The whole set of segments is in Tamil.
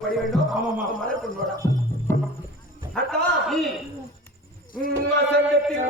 படி வேண்டும். ஆமாமா மலர் கொண்டு வரா அத்தா வசந்தத்தில்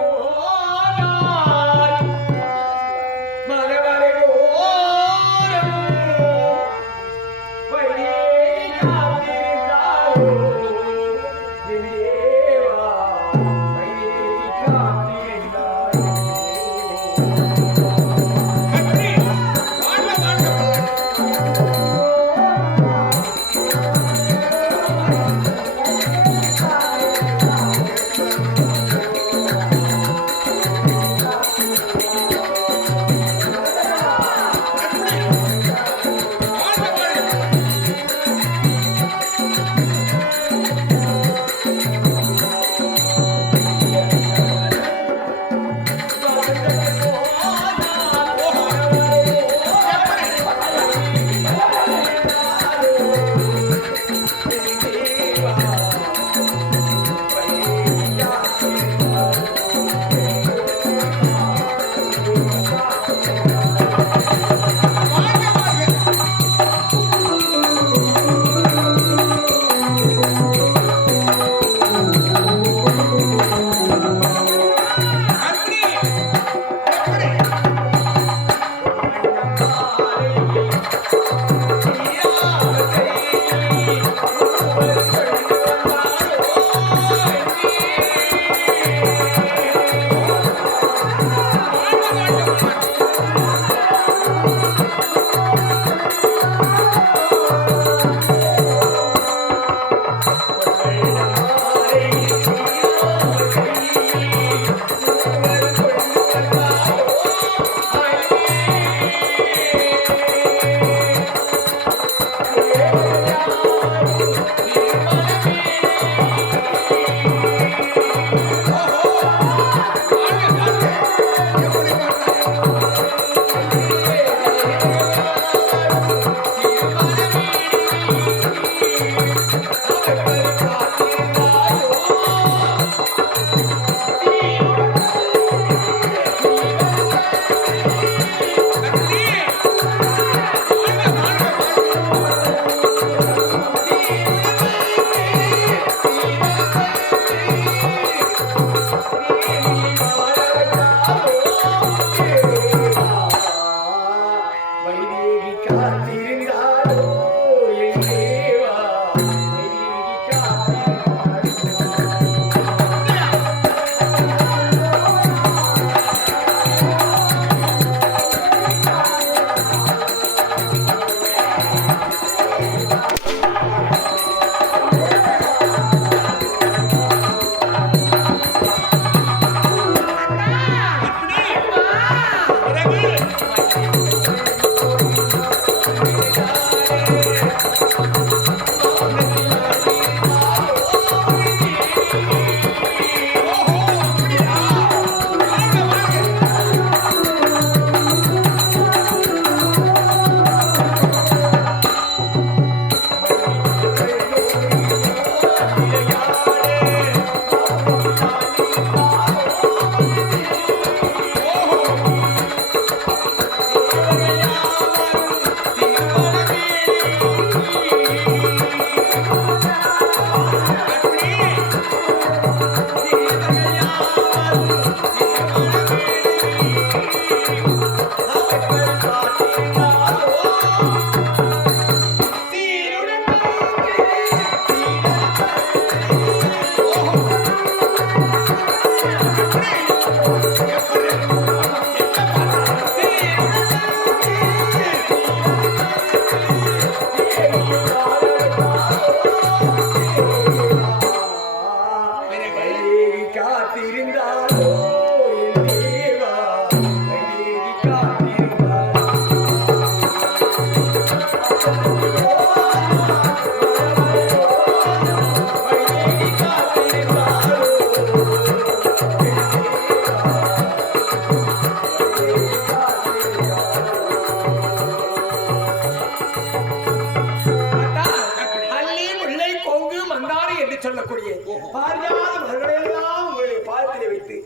சொல்லக்கூடிய பாரிஜாதங்களெல்லாம் உங்களுடைய பாதத்திலே வைத்து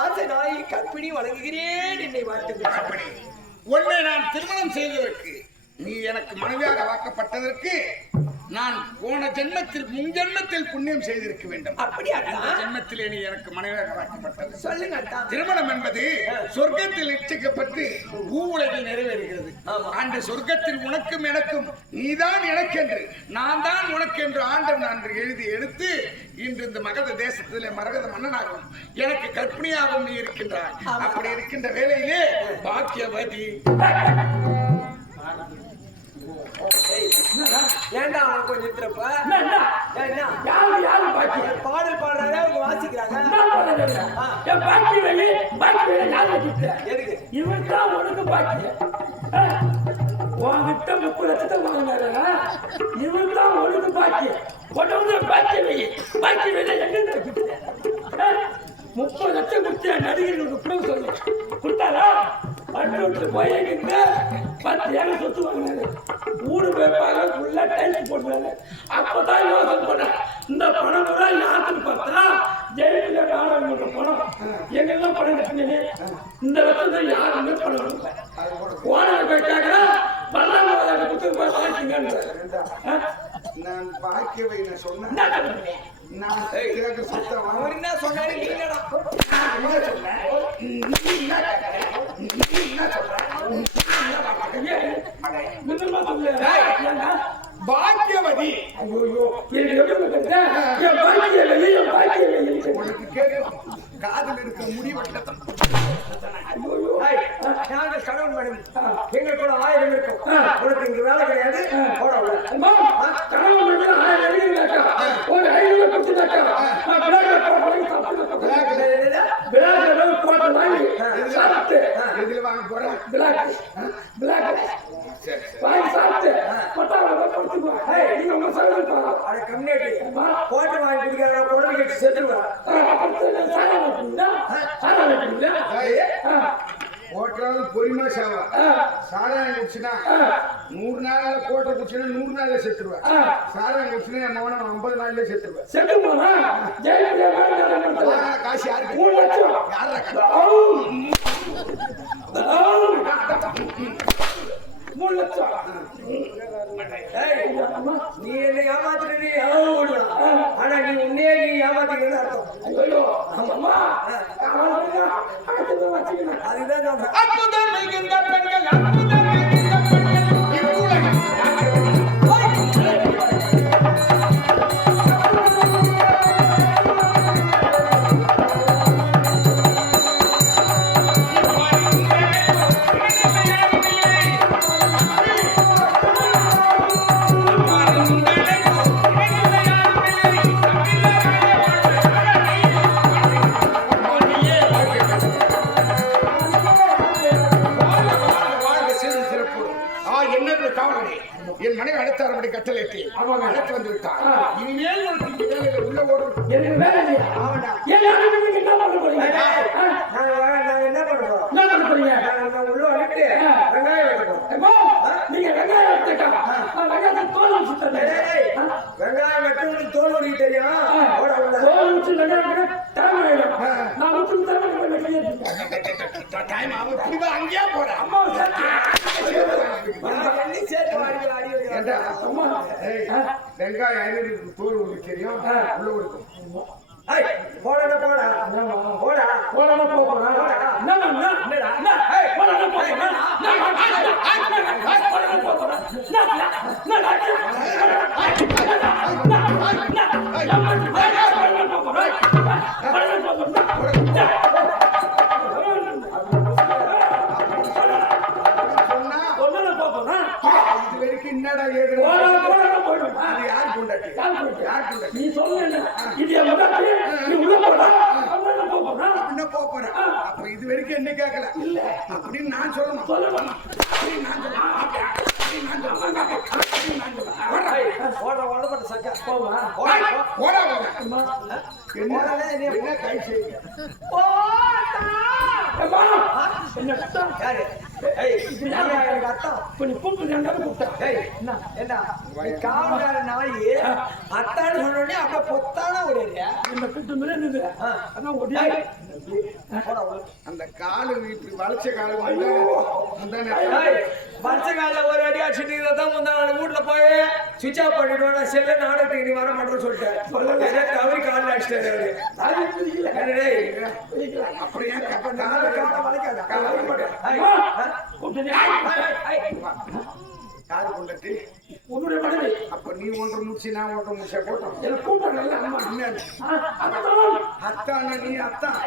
ஆசை நாயை கற்பிணி வழங்குகிறேன் என்னை வாழ்த்துங்கள். உன்னை நான் திருமணம் செய்ததற்கு, நீ எனக்கு மனைவியாக வாக்கப்பட்டதற்கு நான் போன ஜென்மத்தில் முன் ஜென்மத்தில் புண்ணியம் செய்திருக்க வேண்டும். அப்படியா? இந்த ஜென்மத்திலே நீ எனக்கு மனைவியாக ஆக்கப்பட்டது. சொல்லுங்க. திருமணம் என்பது சொர்க்கத்தில் நிச்சயிக்கப்பட்டு பூவுலகில் நிறைவேறுகிறது. அந்த சொர்க்கத்தில் உனக்கும் எனக்கும் நீதான் எனக்கென்று நான் தான் உனக்கென்று ஆண்டவன் அன்று எழுதி எடுத்து இன்று இந்த மகத தேசத்திலே மரகத மன்னனாகவும் எனக்கு கற்பனையாகவும் நீ இருக்கின்றாய். அப்படி இருக்கின்ற வேளையிலே பாக்கியவதி ஏண்டா அவன் கொஞ்சம் நிறுத்துறப்ப பாடல் பாடுறாங்க அவங்க வாசிக்கிறாங்க. இவன் தான் உனக்கு பாக்கிய உங்ககிட்ட 30 லட்சத்தை வாங்கினாரா? இவன் தான் உனக்கு பாக்கிய கொண்டு பாக்கிய வை பாக்கிய வை எங்க 30 லட்சம் கொடுத்து நடிகர்களுக்கு கூட சொல்லு கொடுத்தாரா? பட்டு விட்டு போயிருந்த 10 ஏக்கர் சொத்து வாங்கினாரு. ஊடு வைப்பாங்க ஃபுல்லா டைல்ஸ் போட்டுறாங்க. அப்பதான் யோசனை பண்ண இந்த பணம் கூட யாருன்னு பார்த்தா ஜெயில நாடகம் பண்ற பணம் எங்கெல்லாம் பணம் கட்டினே இந்த வருஷத்தை யாருமே பணம் கொடுக்கல. ஓனர் போயிட்டாங்க பல்லாங்க கொடுத்து போய் வாங்கிட்டீங்கன்ற நான் பாக்கியவை நான் சொன்னேன். நான் அவர் என்ன சொன்னாரு? பாக்கியவதி காதில் இருக்க முடிவட்டத்தம் நாங்கள் கணவன் மேடம் எங்க கூட 1000 இருக்கும். உனக்கு இங்க வேலை கிடையாது. எதுல வாங்க போறேன்? வாங்கி சாப்பிட்டு நீங்க உங்க அதை கம்யூனிட்டி போட்டு வாங்கி குடிக்காத குழந்தை கட்டி செத்துருவேன். ஓட்டுறது பொறுமை சேவா சாராயம் குடிச்சுனா 100 நாள்ல கோட்டை குடிச்சுனா 100 நாள்ல செத்துருவேன். சாராயம் குடிச்சுனா என் மகனை 50 நாள்லயே செத்துருவேன். செத்துருவானா? காசு யாருக்கு? 3 லட்சம். யாரா? 3 லட்சம். நீ என்ன ஏமாத்துறீ? ஆனா நீ உன்னையே நீ ஏமாத்தீங்கன்னு அர்த்தம். அதுதான் அற்புதம் மிகுந்த பெண்கள் அற்புதம் மிகுந்த பெண்கள் என் மனைவி அழைத்தாரபடி கட்டளைக்கு அழைத்து வந்து விட்டார். இனிமேல் உனக்கு வேலையில் உள்ள ஓடும். எனக்கு வேலை இல்லையா? என்ன பண்ண போறீங்க? என்ன பண்றோம்? என்ன பண்ண போறீங்க? உள்ள வந்துட்டு வெங்காயம் வெட்டணும். நீங்க வெங்காயம் வெட்டா வெங்காயத்தை தோல் வச்சு வெங்காயம் வெட்டு தோல் உரிக்க தெரியும். தோல் வச்சு வெங்காயம் டைம் ஆயிடும். நான் வச்சு டைம் ஆகும். புரியுதா? அங்கேயே போறேன். அம்மா வெங்காயம் 500 தோல் உரிக்க தெரியும். உள்ள உரிக்கும். போடா போடா போடா போடா போடா என்னடா நீ சொல்ல அப்ப இது வரைக்கும் என்ன கேட்கல அப்படின்னு நான் சொல்லணும். என்ன கை செய்ய நாய் அத்தான்னு சொன்ன உடனே அப்ப பொத்தான ஓடியா இந்த கூட்டம் மேல இருந்தது அதான் ஒடியா அந்த காலு இப்படி வளைச்ச காலு பச்சைக்கால ஒரு அடி அடிச்சுட்டு தான் முந்தா நாள் வீட்டுல போய் சுவிட்ச் ஆஃப் பண்ணிடுவோம் நான் செல்ல நாடகத்துக்கு நீ வர மாட்டேன்னு சொல்லிட்டேன் தவறி காலில் அடிச்சிட்டாரு அப்படியே காது கொண்டது உன்னுடைய மனைவி அப்ப நீ ஒன்று முடிச்சு நான் ஒன்று முடிச்ச போட்டோம் எனக்கு கூப்பிடல அம்மா அத்தான் நீ அத்தான்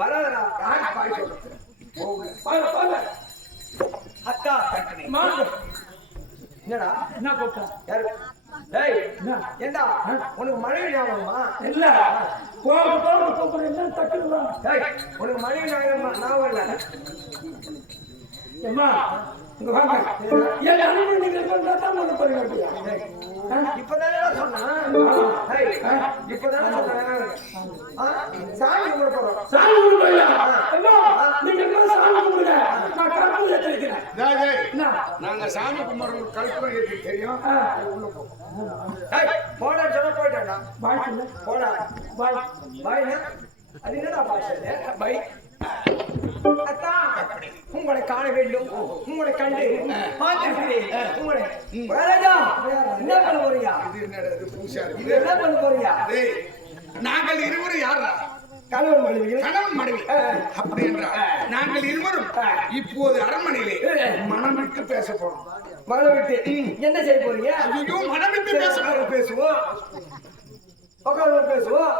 வராதடா பாய் சொல்றது அக்கா என்னடா என்ன கூப்பிட்டா யாரு டேய் ஏண்டா உனக்கு மனைவி ஞாபகமா இல்ல கூப்பிடுறேன் தட்டுவா டேய் உனக்கு மனைவி ஞாபகம் இல்ல அம்மா இங்க வாங்க ஏன் அனுமதி நீங்க கொண்டா தான் ஒண்ணு பண்ணுங்க இப்பதானே சொன்னேன் இப்பதானே சொன்னேன் சாமி கும்பிட போறோம் சாமி கும்பிடுங்க அம்மா நீங்க என்ன சாமி கும்பிடுங்க நான் கற்பூரம் ஏத்திக்கிறேன் நாங்க சாமி கும்பிடுறோம் கல்பனை ஏத்தி தெரியும் உள்ள போ போடா சொன்ன போயிட்டாடா பாய் சொல்லு போடா பாய் பாய்னா அது என்னடா பாஷை பை அத்தா உங்களை காண வேண்டும் உங்களை கண்டு பார்த்திருக்கிறேன் உங்களை ராஜா என்ன பண்ண போறீங்க இது என்னடா இது பூசா இது என்ன பண்ண போறீங்க டேய் நாங்கள் இருவரும் யாரா கணவன் மனைவி கணவன் மனைவி அப்படி என்றால் நாங்கள் இருவரும் இப்போது அரண்மனையிலே மனம் விட்டு பேச போறோம் மனம் விட்டு என்ன செய்ய போறீங்க ஐயோ மனம் விட்டு பேச போறோம் பேசுவோம் உட்கார்ந்து பேசுவோம்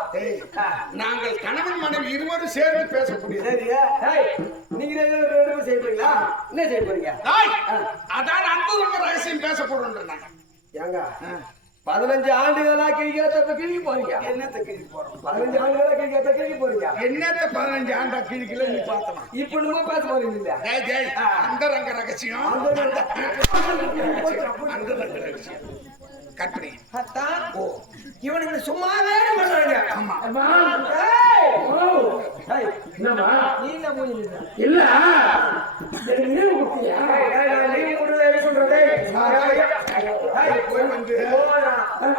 நாங்கள் கணவன் மனைவி இருவரும் சேர்ந்து பேசக்கூடிய சரியா நீங்க ரெண்டு பேரும் செய்ய போறீங்களா என்ன செய்ய போறீங்க அதான் அந்த ரகசியம் பேச போறோம் ஏங்க 15 ஆண்டுகளா கிழிக்கிறத கிழிக்க போறீங்க என்னத்தை கிழிக்க போறோம் 15 ஆண்டுகளா கிழிக்கிறத கிழிக்க போறீங்க என்னத்த 15 ஆண்டா கிழிக்கல நீ பார்த்தமா இப்ப நம்ம பேச போறீங்க இல்ல அந்த ரங்க ரகசியம் அந்த ரங்க ரகசியம் கற்பனை அத்தா இவனுக்கு சும்மாவே பண்றாங்க ஆமா என்னமா நீ என்ன மூஞ்சி இல்ல நீங்க குட்டியா நீ குடுல என்ன சொல்றதே போய் வந்து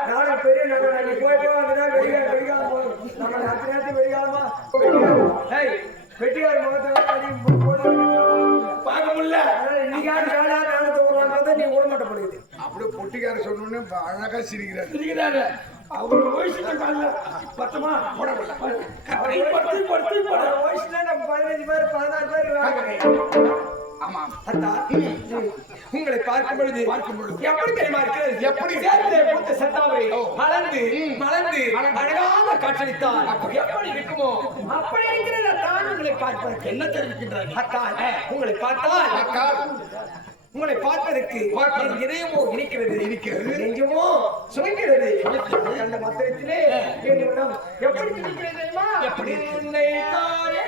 நானும் பெரிய நகரம் நீ போய் வந்தா வெடிகாலம் போய் நம்ம அத்தனை வெடிகாலமா வெட்டியார் முகத்தை பார்க்க முடியல இன்னைக்கு நானத்தை நீ விட மாட்டப்படுது அப்படியே பொட்டிக்கார சொன்னோன்னு அழகா சிரிக்கிறாரு இருக்கிறாரு அவரு வயசுல கால பத்தமா போட வயசுல நம்ம 15 பேர் 16 பேர் ஆமா உங்களை பார்க்கும் பொழுது எப்படி தெரியுமா இருக்கிறது எப்படி சேர்த்து பூத்த சத்தாவை மலர்ந்து மலர்ந்து அழகாக காற்றளித்தால் எப்படி இருக்குமோ அப்படி இருக்கிறத தான் உங்களை பார்ப்பதற்கு என்ன தெரிவிக்கின்றார் உங்களை பார்த்தால் உங்களை பார்ப்பதற்கு என் இதயமோ இனிக்கிறது நெஞ்சமோ சுமைக்கிறது அந்த மத்திரத்திலே என் மனம் எப்படி இருக்கிறது தெரியுமா எப்படி உன்னை தானே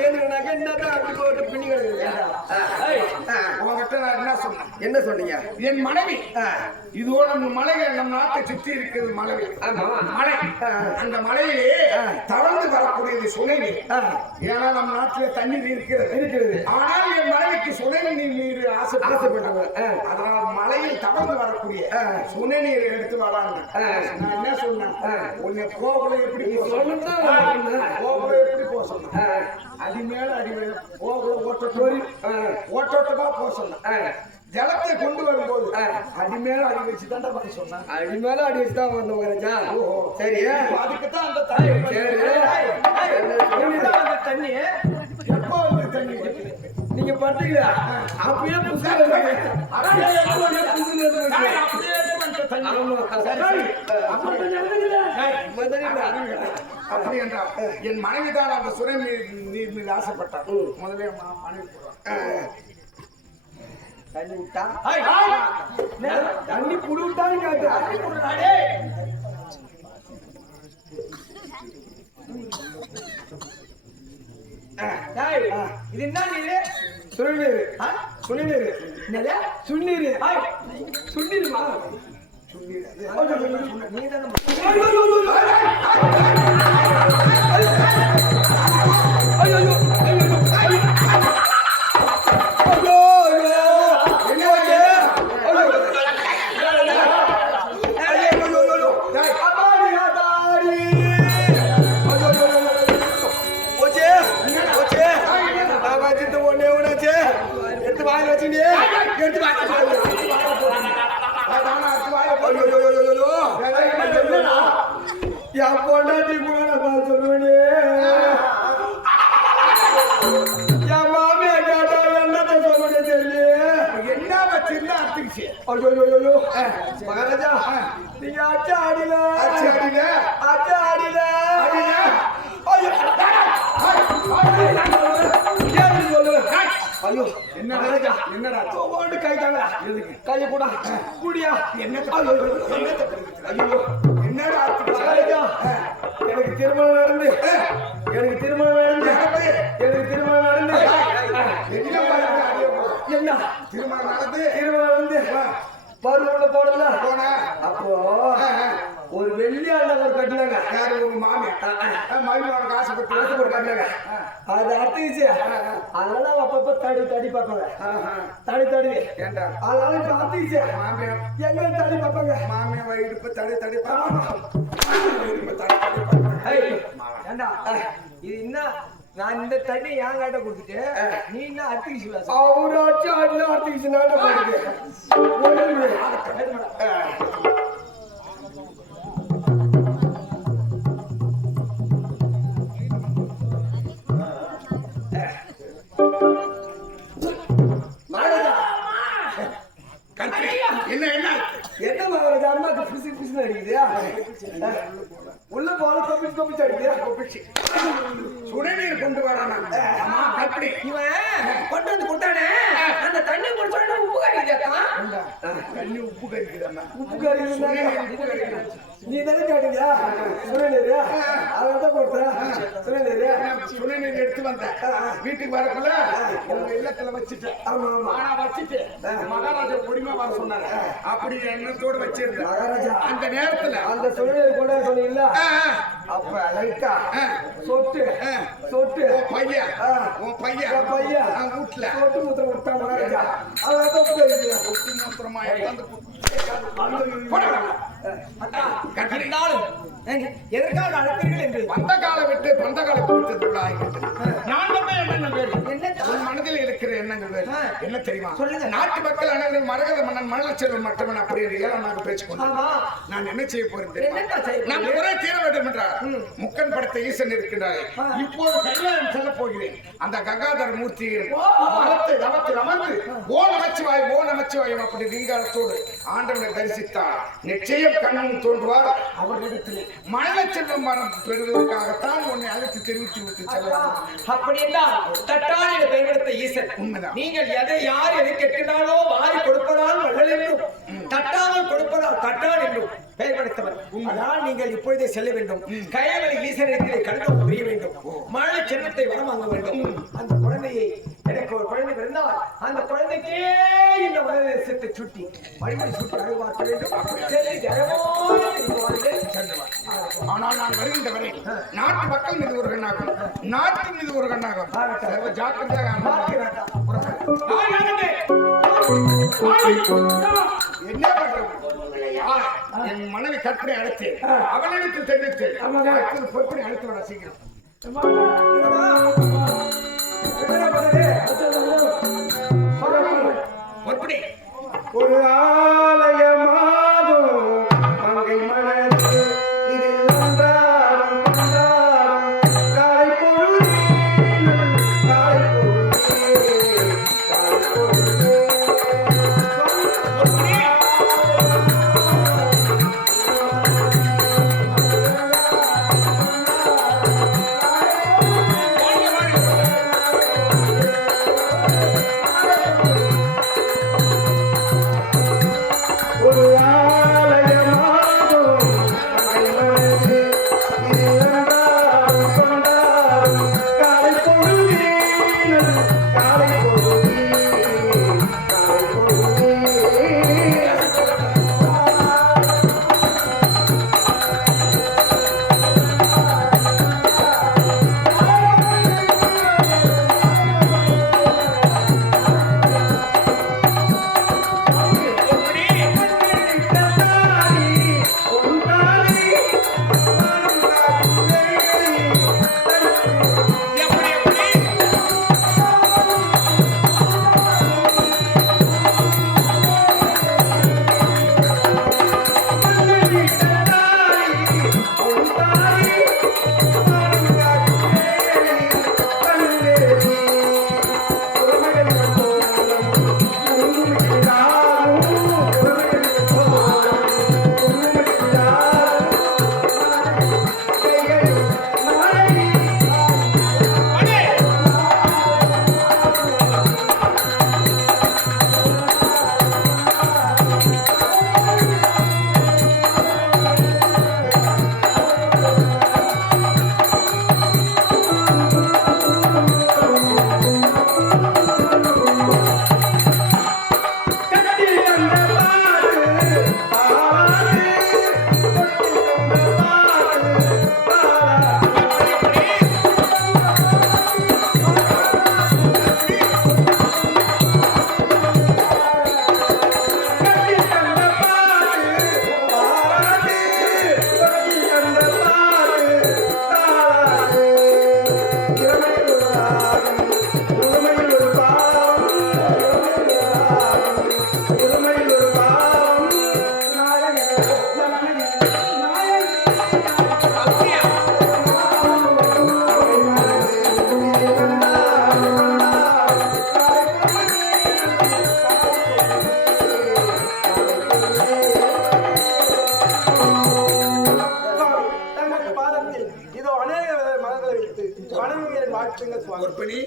சேர்ந்துனாக்க என்னதான் அப்படி போட்டு பின்னி கிடக்குது உங்ககிட்ட நான் என்ன சொன்னேன்? என்ன சொன்னீங்க? என் மனைவி இதோ நம்ம மலைகள் நம் நாட்டை சுற்றி இருக்கிறது மலைகள். மலை அந்த மலையிலே தவழ்ந்து வரக்கூடியது சுனை நீர். ஏன்னா நம் நாட்டிலே தண்ணீர் இருக்கிறது. ஆனால் என் மனைவிக்கு சுனை நீர் ஆசைப்பட்டவர். அதனால மலையில் தவழ்ந்து வரக்கூடிய சுனை நீர் எடுத்து வராங்க. நான் என்ன சொன்னேன்? உன்னை கோகுல எப்படி கோகுல எப்படி போக சொன்னேன்? அடி மேல அடி கோகுல ஓட்டோட்டமா போக சொன்னேன். ஜலத்தை கொண்டு வரும்போது அடி மேல அடி வச்சு தான் பண்ண சொன்னேன். அடி மேல அடி வச்சு தான் வந்தோம் ராஜா. சரி, அதுக்குத்தான் அந்த தண்ணி. அந்த தண்ணி எப்போ வந்து தண்ணி நீங்க பண்றீங்களா? அப்படியே புதுசா அப்படி என்றால் என் மனைவி தான் அந்த சுரை நீர் மீது ஆசைப்பட்டார். முதல்ல மனைவி தண்ணி விட்டா தண்ணி புடு விட்டான்னு கேட்டாடே. இது என்ன நீரு? சுடுநீரு. சுடுநீரு என்னது? சுண்ணீரு. சுண்ணீருமா? நீ தானே என் பொண்டாட்டி கூட நான் சொல்லுவேன். என் மாமியா கேட்டா என்னத்த சொல்லுவேன் தெரியல. என்ன வச்சிருந்தா அத்துக்குச்சு. ஐயோ மகாராஜா, நீங்க அச்சா ஆடில ஐயோ என்ன என்னடா ஓண்டு கை தாங்க. எதுக்கு கைய கூட கூடியா? என்ன ஐயோ என்னடா மகாராஜா, எனக்கு திருமணம் நடந்து என்ன திருமணம் நடந்து பருவ போடல போன அப்போ ஒரு வெள்ளி ஆண்டவர் கட்டினாங்க. யாரு? உங்க மாமி மகிழ்வோட காசு ஆசைப்பட்டு கட்டினாங்க. அது அர்த்திச்சு. அதனால அப்பப்ப தடி பார்ப்பாங்க. தடி ஏண்டா அதனால இப்ப அர்த்திச்சு. மாமியா எங்க தடி பார்ப்பாங்க. மாமியா இடுப்பு தடி ஏண்டா இது என்ன? நான் இந்த தண்ணி என் காட்ட கொடுத்துட்டு நீ என்ன அர்த்திச்சு? அவரு அர்த்திச்சு நான் என்ன மகாராஜா அம்மாக்கு பிசு பிசுன்னு அடிக்குது. உள்ள போல கொப்பிச்சு அடிக்குது. சுடுநீர் கொண்டு வரானா? அப்படி இவன் கொண்டு வந்து கொடுத்தானே அந்த தண்ணி குடிச்சோட உப்பு கறிக்குதான். தண்ணி உப்பு கறிக்குதாமா? உப்பு கறிக்குது. நீ தானே கேட்டீங்க சுடுநீர்? அதான் கொடுத்தேன் சுடுநீர் எடுத்து வந்தேன். வீட்டுக்கு வரக்குள்ள உங்க இல்லத்துல வச்சுட்டேன். ஆனா வச்சுட்டு மகாராஜா பொறுமையா வர சொன்னாங்க. அப்படி எண்ணத்தோடு வச்சிருந்தேன். மகாராஜா அந்த நேரத்துல அந்த சுடுநீர் கொண்டு சொன்னீங்களா? அப்ப லைட்டா சொட்டு உன் பையன் வீட்டுல சொட்டு மூத்திரம் விட்டா மகாராஜா. அதான் சொட்டு மூத்திரமா எதற்காக அழைத்தீர்கள் என்று பந்த காலம் விட்டு பந்த காலத்தை விட்டு நான் வந்து எண்ணங்கள் வேறு. உன் மனதில் இருக்கிற எண்ணங்கள் வேறு. என்ன தெரியுமா? சொல்லுங்க. நாட்டு மக்கள் அனைவரும் மரகத மன்னன் மணலச்செல்வன் மட்டுமன் அப்படி ஏழமாக பேசிக்கொண்டேன். நான் என்ன செய்ய போறேன் தெரியுமா? நான் குறை தீர வேண்டும் என்றார் முக்கன் படத்தை ஈசன் இருக்கின்றார். இப்போது கல்யாணம் செல்ல போகிறேன். அந்த கங்காதர மூர்த்தியின் தவத்தில் அமர்ந்து ஓ நமச்சிவாயம் அப்படி ரீங்காரத்தோடு ஆண்டவனை தரிசித்தார். நிச்சயம் கண்ணன் தோன்றுவார். அவர்களிடத்தில் மணலச்செல்வம் மரம் பெறுவதற்காகத்தான் உன்னை அழைத்து தெரிவித்து விட்டு செல்ல. அப்படி என்றால் தட்டாளியில் பெயர்படுத்த ஈசன் உண்மைதான். நீங்கள் தந்தை யார் எதை கேட்கிறானோ வாரி கொடுப்பதால் வள்ளல் என்றும் தட்டாமல் கொடுப்பதால் தட்டான் என்றும் பெயர் படைத்தவர். அதனால் நீங்கள் இப்பொழுதே செல்ல வேண்டும். கையவரை ஈஸ்வரத்திலே கண்டு புரிய வேண்டும். மழை சின்னத்தை வரம் வாங்க வேண்டும். அந்த குழந்தையை எனக்கு ஒரு குழந்தை பிறந்தால் அந்த குழந்தைக்கே இந்த மனதேசத்தை சுட்டி வழிமுறை சுட்டி அழுவாக்க வேண்டும். ஆனால் நான் வருகின்ற வரை நாட்டு மக்கள் மீது ஒரு கண்ணாகும், நாட்டு மீது ஒரு கண்ணாகும். சர்வ ஜாக்கிரதையாக என்ன பண்றது? என் மனைவி கற்பனை அழைத்து அவனிடத்தில் தெரிவித்து பொறுப்பனை அழைத்து விட சீக்கிரம். பொறுப்படி ஒரு ஆலயமாகும் மங்கை மனது இதில் அன்றாடம் கொண்டாடும் காலை பொழுதில் காலை பொழுதில் காலை பொழுதில் ஒரு ஆலயமாகும் மங்கை மனது இதில் அன்றாடம் கொண்டாடும் காலை பொழுதில் காலை பொழுதில் காலை பொழுதில் பொறுப்பனி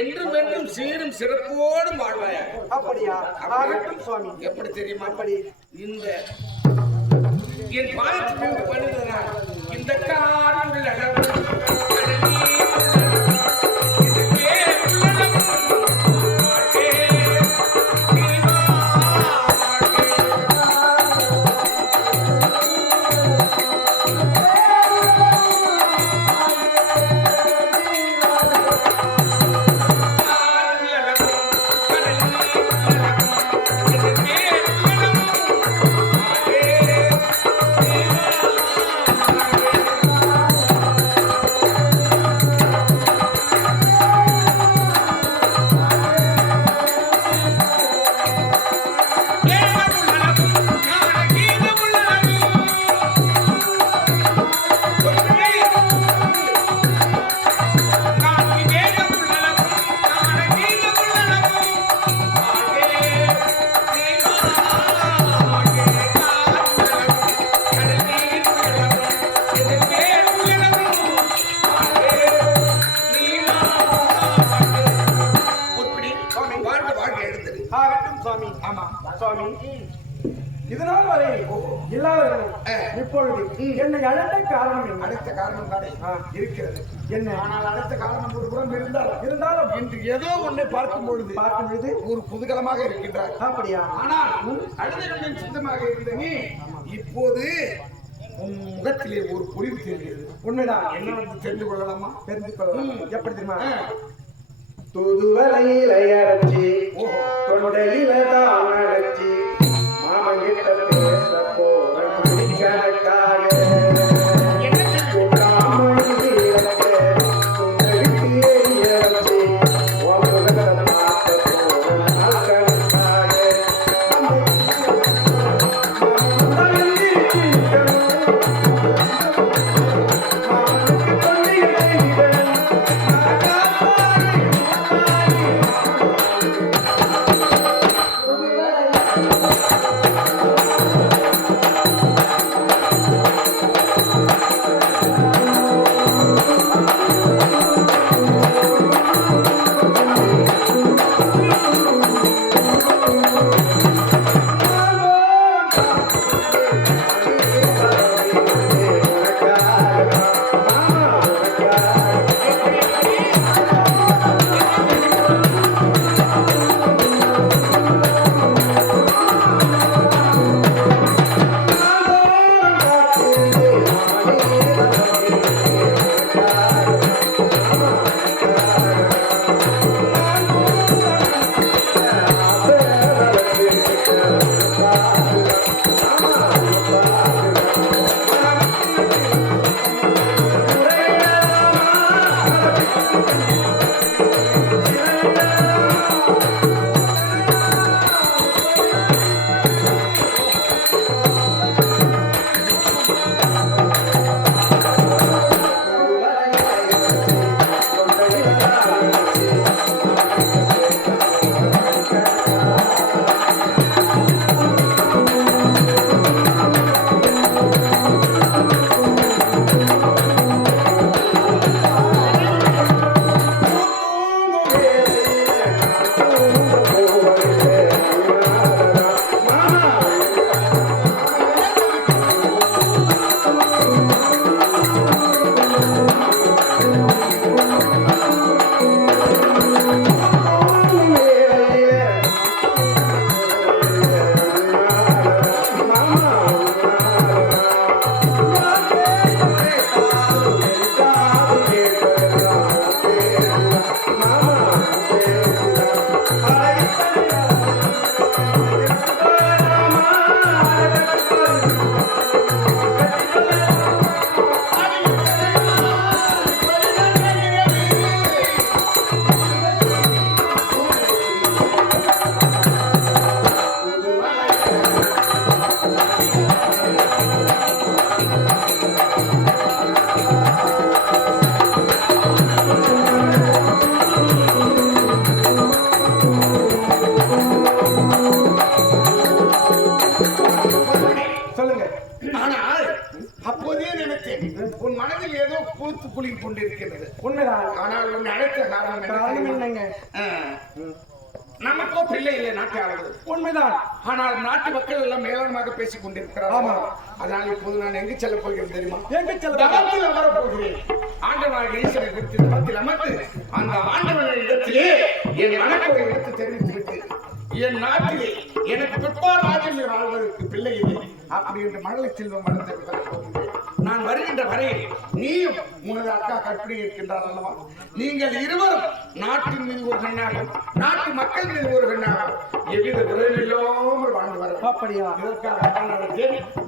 என்றும் என்றும் சீரும் சிறப்போடும் வாழ்வாயா. அப்படியா? ஆகட்டும் சுவாமி. எப்படி தெரியுமா? அப்படி இந்த என் பாதத்துக்கு பண்ணுகிறார் இந்த காடு சுவாமி ஆமா சுவாமி இதனால் வரை இல்லாதவர்கள் இப்பொழுது என்னை அழைத்த காரணம் என்ன? அடுத்த காரணம் தானே இருக்கிறது என்ன? ஆனால் அடுத்த காரணம் ஒரு புறம் இருந்தாலும் இன்று ஏதோ ஒன்றை பார்க்கும் பொழுது ஒரு குதூகலமாக இருக்கின்றார். அப்படியா? ஆனால் அடுத்த கண்ணின் சுத்தமாக இருந்த நீ இப்போது உன் முகத்திலே ஒரு பொறிவு தெரிகிறது. உண்மைதான். என்ன வந்து தெரிந்து கொள்ளலாமா? தெரிந்து கொள்ளலாம். எப்படி தெரியுமா? தூதுவளையில அரைச்சி தொண்டையில தான் அடைச்சி மாமங்கிட்ட பேச போறேன் கணக்காக உண்மைதான். ஆனால் உன்னை அழைத்த காரணம் என்னங்க? நமக்கோ பிள்ளை இல்லை நாட்டை ஆளுவது உண்மைதான். ஆனால் நாட்டு மக்கள் எல்லாம் மேலாண்மையாக பேசிக் கொண்டிருக்கிறார். ஆமா. அதனால் இப்போது நான் எங்கு செல்ல போகிறேன் தெரியுமா? எங்கு செல்ல? தவத்தில் அமரப் போகிறேன். ஆண்டவனாக ஈஸ்வரை குறித்து தவத்தில் அமர்ந்து அந்த ஆண்டவனின் இடத்திலே என் மனக்குறை எடுத்து தெரிவித்துவிட்டு என் நாட்டிலே எனக்கு பிற்பால் ராஜ்யம் ஆழ்வதற்கு பிள்ளை இல்லை அப்படி என்று மழலை செல்வம் அடைந்து நான் வருகின்ற வரையில் நீயும் உனது அக்கா கற்பனை இருக்கின்றார் அல்லவா? நீங்கள் இருவரும் நாட்டின் மீது ஒரு கண்ணாகும், நாட்டு மக்கள் மீது ஒரு கண்ணாகும், எவ்வித உறவில்லாமல் வாழ்ந்து வர. அப்படியா? இதற்காக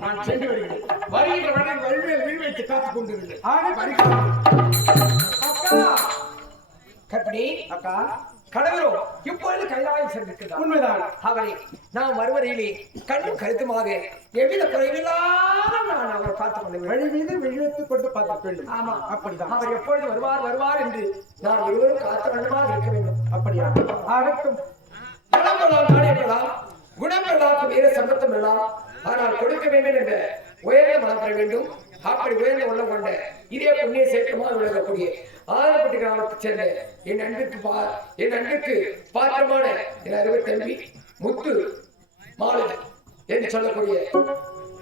நான் சென்று வருகிறேன். வருகின்ற வரையில் வழிமேல் வீடு வைத்து காத்துக் கொண்டிருந்தேன். கற்பனை அக்கா கடவுளோ இப்பொழுது கைலாயம் சென்றிருக்கிறார். உண்மைதான். அவரை நான் வருவரையிலே கண்ணும் கருத்துமாக எவ்வித குறைவில்லாமல் நான் அவரை பார்த்துக் கொண்டு வழி மீது விழுத்துக் கொண்டு பார்க்க வேண்டும். ஆமா, அப்படிதான். அவர் எப்பொழுது வருவார் என்று நான் இருவரும் காத்த வண்ணமாக இருக்க வேண்டும். அப்படியா? ஆகட்டும். பலம் பெறலாம், நாணயம் பெறலாம், குணம் பெறலாம், வீர சம்பத்தம் பெறலாம். ஆனால் கொடுக்க வேண்டும் என்ற உயர்ந்த மனம் பெற வேண்டும். அப்படி உயர்ந்த உள்ளம் கொண்ட இதே புண்ணிய சேர்க்கமாக விளங்கக்கூடிய ஆலப்பட்டி கிராமத்தைச் சேர்ந்த என் அன்பிற்கு பாத்திரமான என் அருமை தம்பி முத்து மாலதி என்று சொல்லக்கூடிய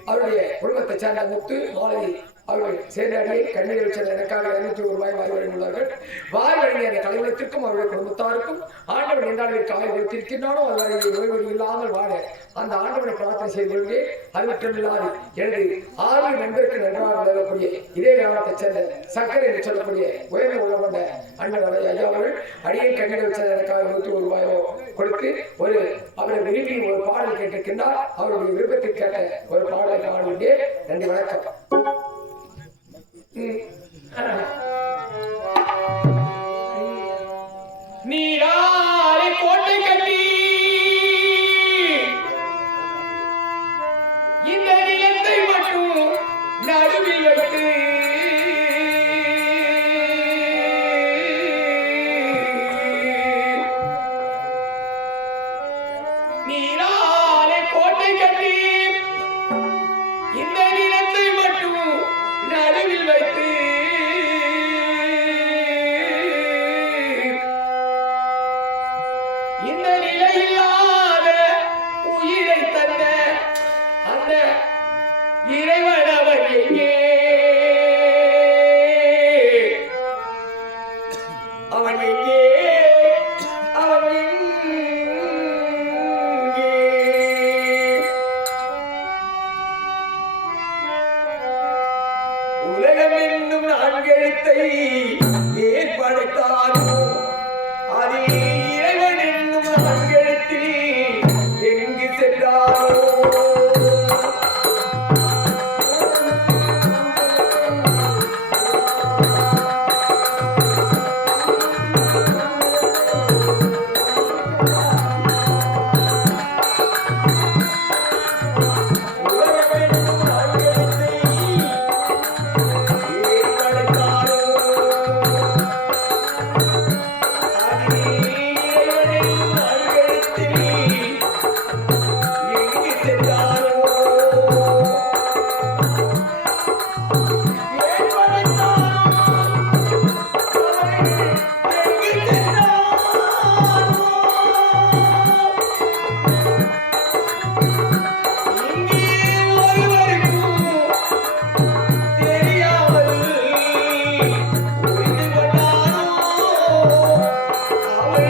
அவருடைய குடும்பத்தை சேர்ந்த முத்து மாலதி அவர்கள் சேர்ந்தாடியை கண்ணீர் சென்ற எனக்காக 201 ரூபாய் வாய் வழங்கியுள்ளார்கள். வாய் வழங்கிய அந்த தலைவரத்திற்கும் அவருடைய குடும்பத்தாருக்கும் ஆண்டவன் எந்தாளுக்கு ஆய் வைத்திருக்கின்றானோ அவர்களை நோய்வழி இல்லாமல் வாழ அந்த ஆண்டவனை பிரார்த்தனை செய்து கொள்கே. அது மட்டுமில்லாது எனது 6 நண்பருக்கு நன்றாக விளங்கக்கூடிய இதே கிராமத்தைச் சேர்ந்த சக்கரை என்று சொல்லக்கூடிய உயர்ந்த உள்ள கொண்ட அண்ணன் ஐயா அவர்கள் அடியை கண்ணீர் வச்ச எனக்காக 101 ரூபாயோ கொடுத்து ஒரு அவரை விரும்பி ஒரு பாடல் கேட்டிருக்கின்றார். அவருடைய விருப்பத்தை கேட்ட ஒரு பாடலை பாடுகின்றே. நன்றி, வணக்கம். நீராரை கோட்டை கட்டி இந்த நிலத்தை மட்டும் நடுவில் வைத்து நீராரை கோட்டை கட்டி இந்த நிலத்தை மட்டும் நடுவில் வைத்து இந்த நிலையில்லாத உயிரை தந்த அந்த இறைவனவர் எங்கே? அவன் எங்கே? அவன் எங்கே? உலகம் என்னும் 4 எழுத்தை ஏற்படுத்தானோ அதில் இறைவன் என்னும் 4 எழுத்தில் எங்கு சென்றானோ? அவன்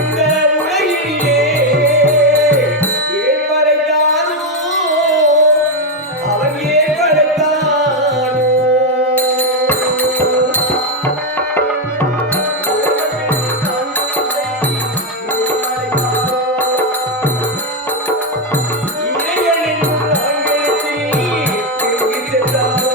இந்த உலகிலே ஏன் படைத்தானோ அவன் ஏன் படைத்தானோ இறைவனின் ஆங்கிலத்தில் எங்கு சென்றானோ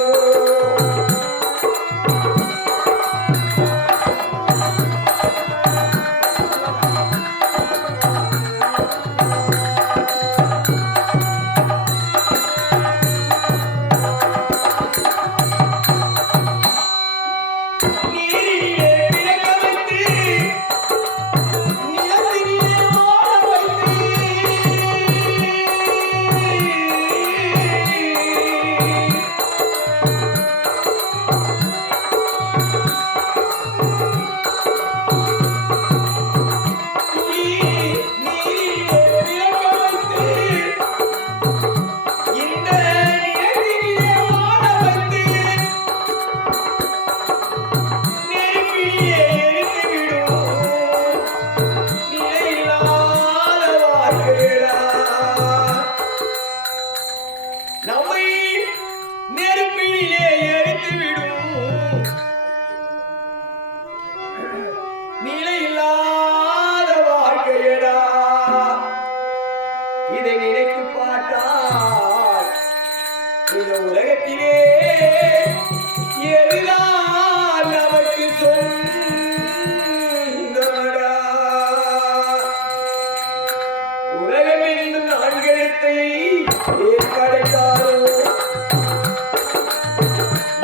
நீரிலே பிறக்க வைத்து நிலத்திலே வாழ வைத்து நீரிலே பிறக்க வைத்து இந்த நிலத்திலே வாழ வைத்து நெருப்பிலே எரித்துவிடும் நிலையில்லாத வாழ்க்கையடா. நம்மை நெருப்பிலே எரித்துவிடும் நிலையில்லாத வாழ்க்கையடா. இதை நினைத்து பார்த்தால் இந்த உலகத்திலே எதுதான் நமக்கு சொந்தமடா? உலகம் என்னும் நான்கெழுத்தை ஏன் படைத்தாரோ?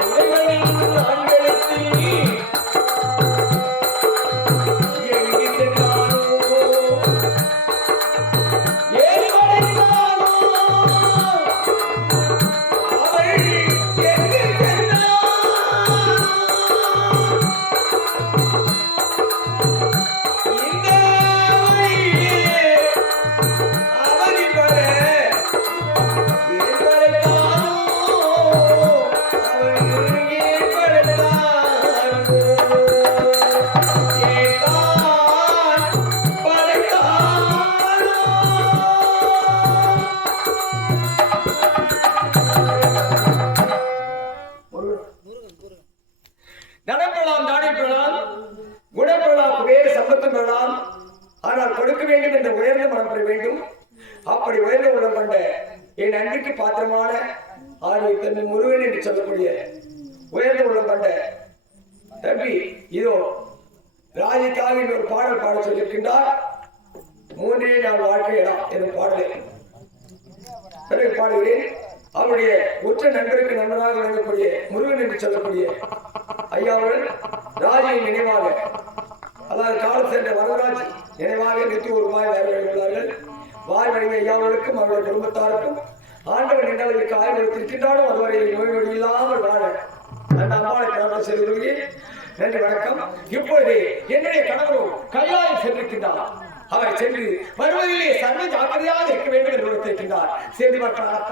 இறைவன் என்னும் நான்கெழுத்தை எங்கு சென்றானோ? ஏன் படைத்தானோ? அவள் எங்கு சென்றானோ? இந்த வழியிலே அவதிப்பட ஏன் படைத்தானோ? அவள் ஏன் படைத்தானோ? ஏன் தான் படைத்தானோ? தனப்பெறலாம், தானே பெறலாம், குணம் பெறலாம், வேறு சம்பத்தம் பெறலாம். ஆனால் கொடுக்க வேண்டும் என்ற உயர்ந்த மனம் பெற வேண்டும். அப்படி உயர்ந்த உணம் கொண்ட என் அன்பிற்கு பாத்திரமான ஆகிய தன்னை முருகன் என்று சொல்லக்கூடிய உயர்ந்த உணம் கொண்ட தம்பி இதோ ராஜிக்காக ஒரு பாடல் பாட சொல்லியிருக்கின்றார். மூன்றே நாள் வாழ்க்கையடா எனும் பாடலை பிறகு பாடுகிறேன். அவருடைய உற்ற நண்பருக்கு நண்பராக விளங்கக்கூடிய முருகன் என்று சொல்லக்கூடிய ஐயாவுடன் ராஜியின் நினைவாக, அதாவது காலம் சென்ற வரதராஜ் நினைவாக ₹100 வேறுள்ளார்கள். வாய் வழங்கிய ஐயாவுக்கும் அவருடைய குடும்பத்தாருக்கும் ஆண்டவன் நின்றவர்களுக்கு ஆய்வு கொடுத்திருக்கின்றாலும் அதுவரை நோய் நொடி இல்லாமல் வாழ அந்த அம்மாவை பிரார்த்தனை செய்து கொள்கிறேன். நன்றி, வணக்கம். இப்பொழுது என்னுடைய கணவரும் கையாயம் சென்றிருக்கின்றார். அவர் சென்று வருவதிலே சர்வ ஜாக்கிரதையாக இருக்க வேண்டும் என்று உரைத்திருக்கின்றார். சேர்ந்து பார்க்கலாம்.